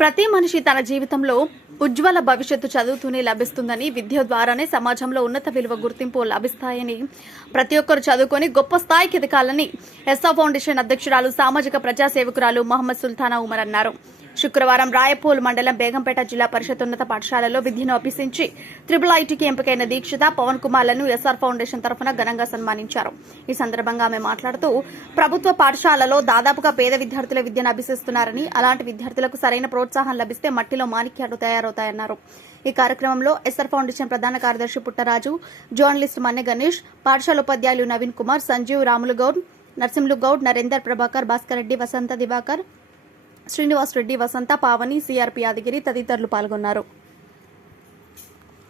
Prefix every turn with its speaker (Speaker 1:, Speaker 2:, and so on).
Speaker 1: ప్రతి మనిషి తన జీవితంలో ఉజ్వల భవిష్యత్తు చదువుతూనే లభిస్తుందని విద్య ద్వారానే సమాజంలో ఉన్నత విలువ గుర్తింపు లభిస్తాయని ప్రతి ఒక్కరు చదువుకొని గొప్ప స్థాయికి ఎదగాలని ఎస్ఆ ఫౌండేషన్ అధ్యక్షురాలు సామాజిక ప్రజాసేవకురాలు మహమ్మద్ సుల్తానా ఉమర్ అన్నారు. శుక్రవారం రాయపూల్ మండలం బేగంపేట జిల్లా పరిషత్ ఉన్నత పాఠశాలలో విద్యను అభ్యసించి త్రిబుల్ ఐటీకి ఎంపికైన దీక్షిత పవన్ కుమార్లను ఎస్ఆర్ ఫౌండేషన్ తరఫున ఘనంగా సన్మానించారు. ఈ సందర్భంగా ఆమె మాట్లాడుతూ ప్రభుత్వ పాఠశాలలో దాదాపుగా పేద విద్యార్థుల విద్యను అభ్యసిస్తున్నారని అలాంటి విద్యార్థులకు సరైన ప్రోత్సాహం లభిస్తే మట్టిలో మాణిక్యాలు తయారవుతాయన్నారు. ఈ కార్యక్రమంలో ఎస్ఆర్ ఫౌండేషన్ ప్రధాన కార్యదర్శి పుట్టరాజు జర్నలిస్ట్ మన్నె గణేష్ పాఠశాల ఉపాధ్యాయులు నవీన్ కుమార్ సంజీవ్ రాములు గౌడ్ నరసింహులు గౌడ్ నరేందర్ ప్రభాకర్ భాస్కర్ రెడ్డి వసంత దివాకర్ శ్రీనివాస్ రెడ్డి వసంత పావని సిఆర్పి యాదగిరి తదితరులు పాల్గొన్నారు.